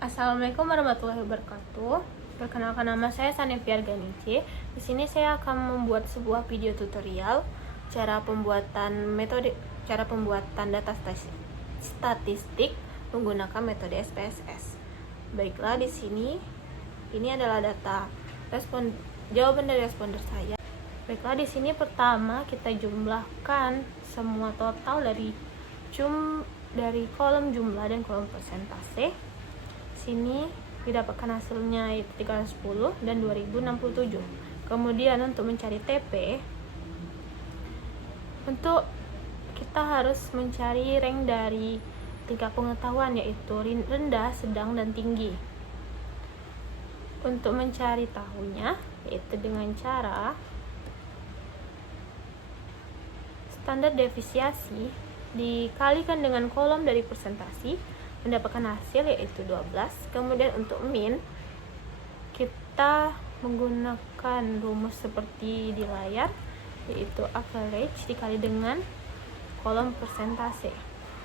Assalamualaikum warahmatullahi wabarakatuh. Perkenalkan, nama saya Sanevia Ganice. Di sini saya akan membuat sebuah video tutorial cara pembuatan data statistik menggunakan metode SPSS. Baiklah, di sini ini adalah jawaban dari responder saya. Baiklah, di sini pertama kita jumlahkan semua total dari kolom jumlah dan kolom persentase. Sini didapatkan hasilnya yaitu 310 dan 2067. Kemudian untuk mencari TP, untuk kita harus mencari rank dari tingkat pengetahuan yaitu rendah, sedang, dan tinggi. Untuk mencari tahunya yaitu dengan cara standar deviasi dikalikan dengan kolom dari persentase, mendapatkan hasil yaitu 12. Kemudian untuk min, kita menggunakan rumus seperti di layar, yaitu average dikali dengan kolom persentase,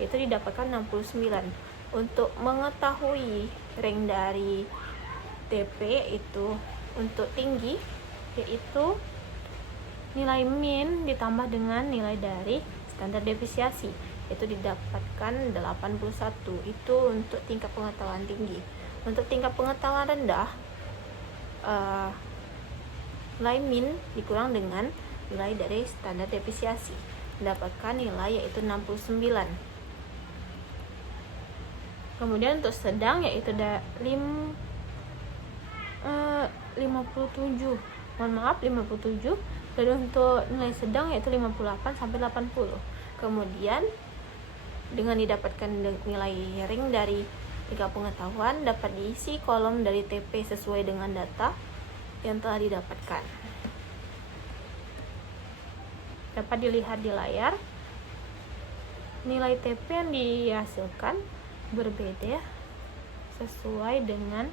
itu didapatkan 69. Untuk mengetahui rank dari TP itu untuk tinggi, yaitu nilai min ditambah dengan nilai dari standar deviasi, itu didapatkan 81. Itu untuk tingkat pengetahuan tinggi. Untuk tingkat pengetahuan rendah, nilai min dikurang dengan nilai dari standar deviasi, mendapatkan nilai yaitu 69. Kemudian untuk sedang yaitu 57. 57. Dan untuk nilai sedang yaitu 58 sampai 80. Kemudian dengan didapatkan nilai ring dari tingkat pengetahuan, dapat diisi kolom dari TP sesuai dengan data yang telah didapatkan. Dapat dilihat di layar, nilai TP yang dihasilkan berbeda sesuai dengan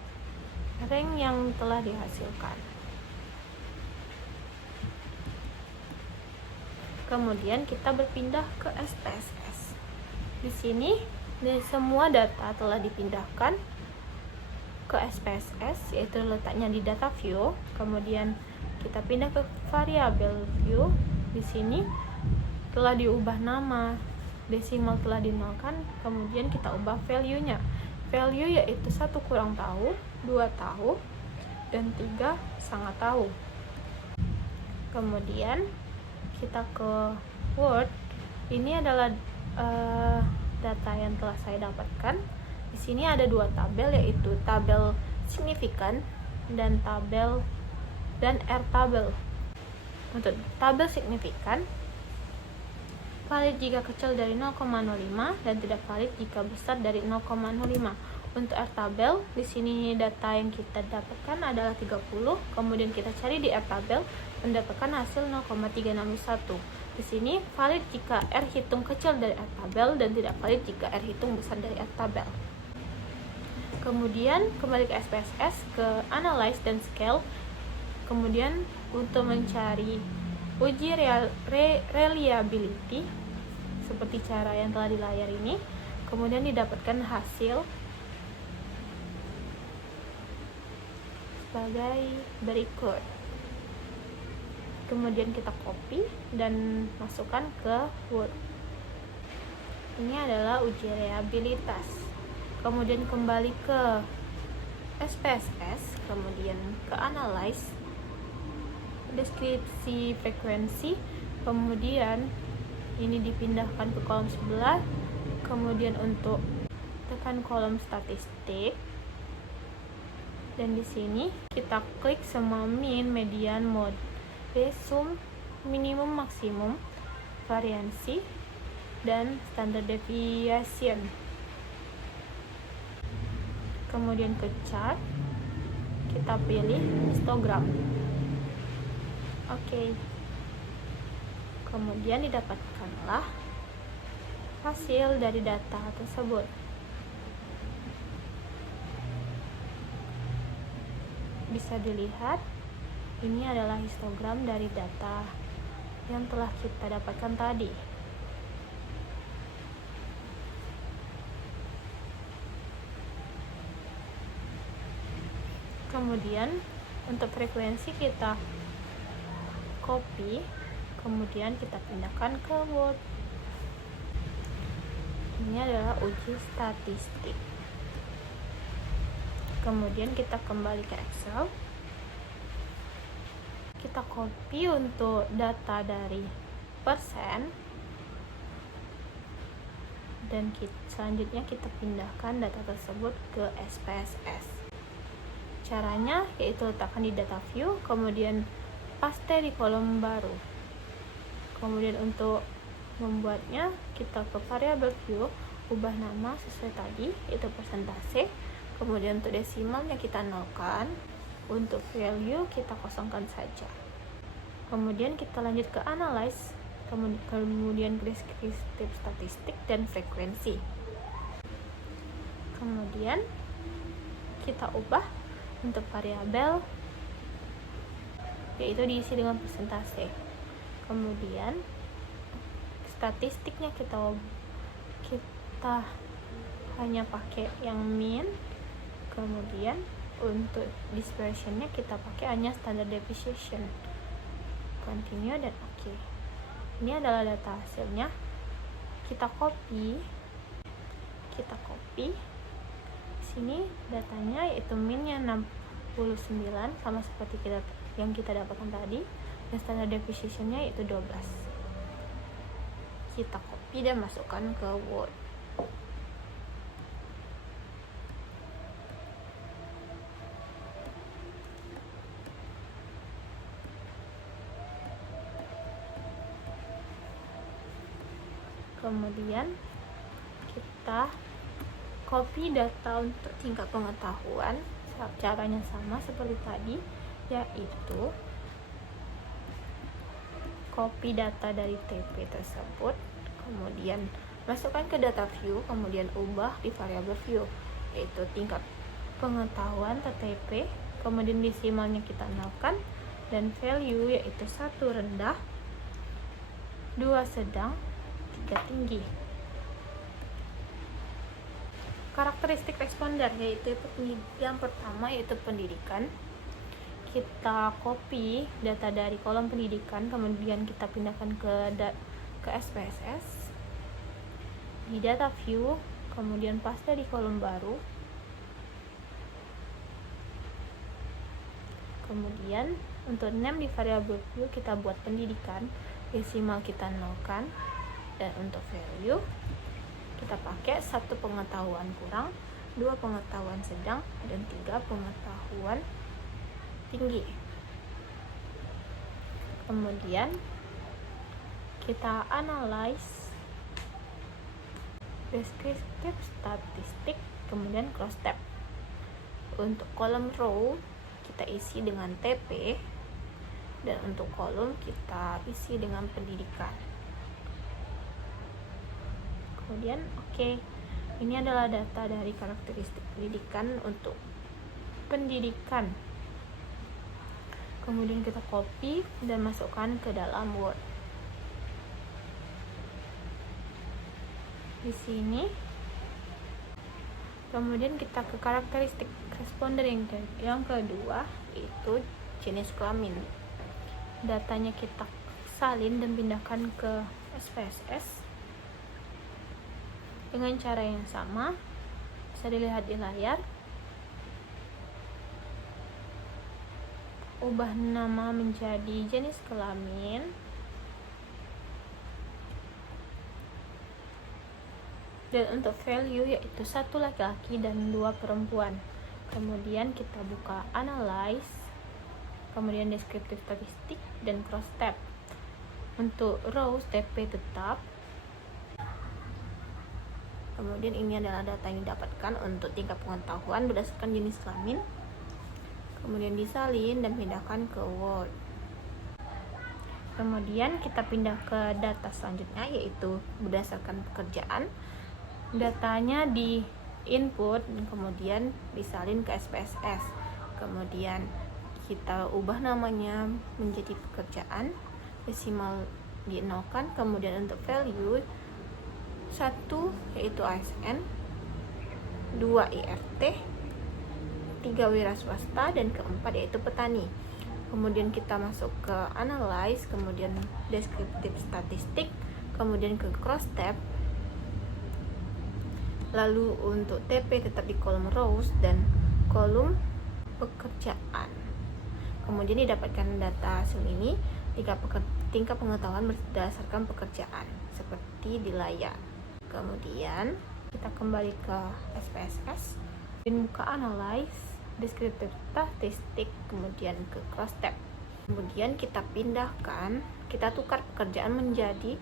rank yang telah dihasilkan. Kemudian kita berpindah ke SPSS. Di sini semua data telah dipindahkan ke SPSS, yaitu letaknya di data view. Kemudian kita pindah ke variabel view. Di sini telah diubah nama, desimal telah dinolkan. Kemudian kita ubah value-nya. Value yaitu 1 kurang tahu, 2 tahu, dan 3 sangat tahu. Kemudian kita ke Word. Ini adalah data yang telah saya dapatkan. Di sini ada 2 tabel, yaitu tabel signifikan dan R tabel. Untuk tabel signifikan, valid jika kecil dari 0,05 dan tidak valid jika besar dari 0,05. Untuk R tabel, di sini data yang kita dapatkan adalah 30. Kemudian kita cari di R tabel, mendapatkan hasil 0,361. Di sini valid jika R hitung kecil dari R tabel dan tidak valid jika R hitung besar dari R tabel. Kemudian kembali ke SPSS, ke Analyze dan Scale. Kemudian untuk mencari uji reliability seperti cara yang telah di layar ini, kemudian didapatkan hasil sebagai berikut. Kemudian kita copy dan masukkan ke Word. Ini adalah uji reliabilitas. Kemudian kembali ke SPSS, kemudian ke Analyze, deskripsi frekuensi, kemudian ini dipindahkan ke kolom sebelah. Kemudian untuk tekan kolom statistik, dan di sini kita klik semua min, median, mode, sum, minimum, maksimum, variansi, dan standard deviation. Kemudian ke chart, kita pilih histogram. Oke. Kemudian didapatkanlah hasil dari data tersebut. Bisa dilihat, ini adalah histogram dari data yang telah kita dapatkan tadi. Kemudian untuk frekuensi kita copy, kemudian kita pindahkan ke Word. Ini adalah uji statistik. Kemudian kita kembali ke Excel. Kita copy untuk data dari persen, dan selanjutnya kita pindahkan data tersebut ke SPSS. Caranya yaitu letakkan di data view, kemudian paste di kolom baru. Kemudian untuk membuatnya, kita ke variabel view, ubah nama sesuai tadi, yaitu persentase. Kemudian untuk desimalnya kita nolkan, untuk value kita kosongkan saja. Kemudian kita lanjut ke analyze, kemudian deskriptif statistik dan frekuensi. Kemudian kita ubah untuk variabel, yaitu diisi dengan persentase. Kemudian statistiknya kita hanya pakai yang mean. Kemudian untuk dispersionnya kita pakai hanya standard deviation. Continue dan oke. Ini adalah data hasilnya. Kita copy. Sini datanya yaitu mean-nya 69, sama seperti yang kita dapatkan tadi, dan standard deviation-nya yaitu 12. Kita copy dan masukkan ke Word. Kemudian kita copy data untuk tingkat pengetahuan. Caranya sama seperti tadi, yaitu copy data dari TP tersebut, kemudian masukkan ke data view, kemudian ubah di variabel view, yaitu tingkat pengetahuan TP, kemudian desimalnya kita nolkan, dan value yaitu 1 rendah, 2 sedang, 3 tinggi. Karakteristik responder yaitu yang pertama yaitu pendidikan. Kita copy data dari kolom pendidikan, kemudian kita pindahkan ke SPSS di data view, kemudian paste di kolom baru. Kemudian untuk name di variabel view kita buat pendidikan, desimal kita nolkan, dan untuk value kita pakai 1 pengetahuan kurang, 2 pengetahuan sedang, dan 3 pengetahuan tinggi. Kemudian kita analyze, deskriptif statistik, kemudian cross tab. Untuk kolom row kita isi dengan TP, dan untuk kolom kita isi dengan pendidikan. Kemudian oke. Ini adalah data dari karakteristik pendidikan untuk pendidikan. Kemudian kita copy dan masukkan ke dalam Word. Di sini. Kemudian kita ke karakteristik responder yang kedua, itu jenis kelamin. Datanya kita salin dan pindahkan ke SPSS dengan cara yang sama, bisa dilihat di layar. Ubah nama menjadi jenis kelamin, dan untuk value yaitu 1 laki-laki dan 2 perempuan. Kemudian kita buka analyze, kemudian deskriptif statistik, dan cross tab. Untuk rows TP tetap. Kemudian ini adalah data yang didapatkan untuk tingkat pengetahuan berdasarkan jenis kelamin. Kemudian disalin dan pindahkan ke Word. Kemudian kita pindah ke data selanjutnya, yaitu berdasarkan pekerjaan. Datanya di input, kemudian disalin ke SPSS. Kemudian kita ubah namanya menjadi pekerjaan, desimal dinolkan. Kemudian untuk value 1 yaitu ASN, 2 IRT, ketiga wira swasta, dan keempat yaitu petani. Kemudian kita masuk ke analyze, kemudian deskriptif statistik, kemudian ke cross tab. Lalu untuk TP tetap di kolom rows dan kolom pekerjaan. Kemudian didapatkan data hasil ini tingkat pengetahuan berdasarkan pekerjaan seperti di layar. Kemudian kita kembali ke SPSS, buka analyze, deskriptif statistik, kemudian ke cross tab. Kemudian kita pindahkan, kita tukar pekerjaan menjadi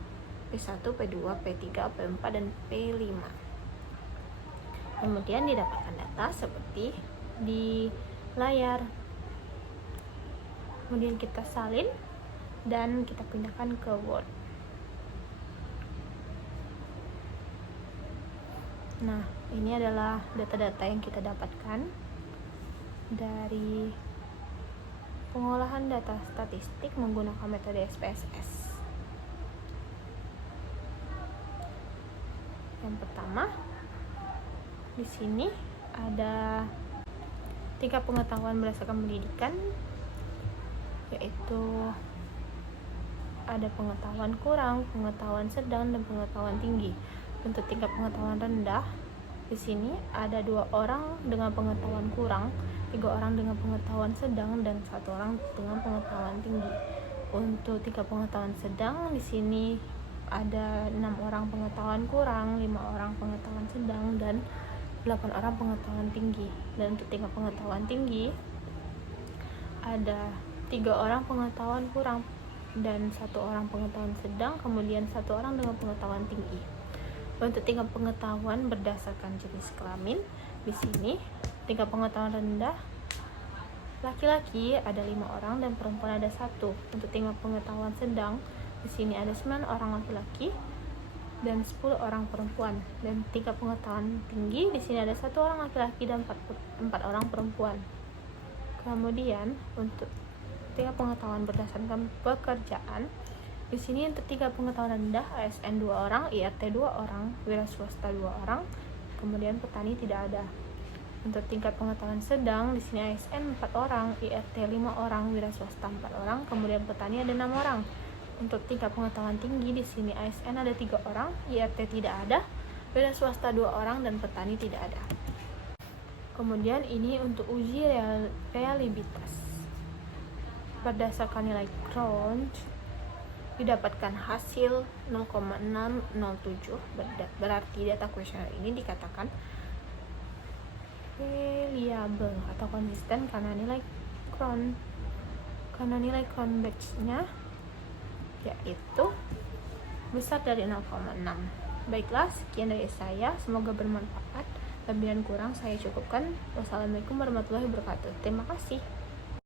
P1, P2, P3, P4, dan P5. Kemudian didapatkan data seperti di layar. Kemudian kita salin dan kita pindahkan ke Word. Nah, ini adalah data-data yang kita dapatkan dari pengolahan data statistik menggunakan metode SPSS. Yang pertama, di sini ada tingkat pengetahuan berdasarkan pendidikan, yaitu ada pengetahuan kurang, pengetahuan sedang, dan pengetahuan tinggi. Untuk tingkat pengetahuan rendah, di sini ada 2 orang dengan pengetahuan kurang, 3 orang dengan pengetahuan sedang, dan 1 orang dengan pengetahuan tinggi. Untuk tingkat pengetahuan sedang, di sini ada 6 orang pengetahuan kurang, 5 orang pengetahuan sedang, dan 8 orang pengetahuan tinggi. Dan untuk tingkat pengetahuan tinggi ada 3 orang pengetahuan kurang dan 1 orang pengetahuan sedang, kemudian 1 orang dengan pengetahuan tinggi. Untuk tingkat pengetahuan berdasarkan jenis kelamin, di sini tingkat pengetahuan rendah laki-laki ada 5 orang dan perempuan ada 1. Untuk tingkat pengetahuan sedang, di sini ada 9 orang laki-laki dan 10 orang perempuan. Dan tingkat pengetahuan tinggi, di sini ada 1 orang laki-laki dan 4 orang perempuan. Kemudian untuk tingkat pengetahuan berdasarkan pekerjaan, di sini untuk tingkat pengetahuan rendah ASN 2 orang, IRT 2 orang, wira swasta 2 orang, kemudian petani tidak ada. Untuk tingkat pengetahuan sedang, di sini ASN 4 orang, IRT 5 orang, wira swasta 4 orang, kemudian petani ada 6 orang. Untuk tingkat pengetahuan tinggi, di sini ASN ada 3 orang, IRT tidak ada, wira swasta 2 orang, dan petani tidak ada. Kemudian ini untuk uji reliabilitas. Berdasarkan nilai crunch, didapatkan hasil 0,607. Berarti data kuesioner ini dikatakan reliable atau konsisten karena nilai crunch batch-nya yaitu besar dari 0,6. Baiklah, sekian dari saya, semoga bermanfaat. Lebih dan kurang saya cukupkan. Wassalamualaikum warahmatullahi wabarakatuh. Terima kasih.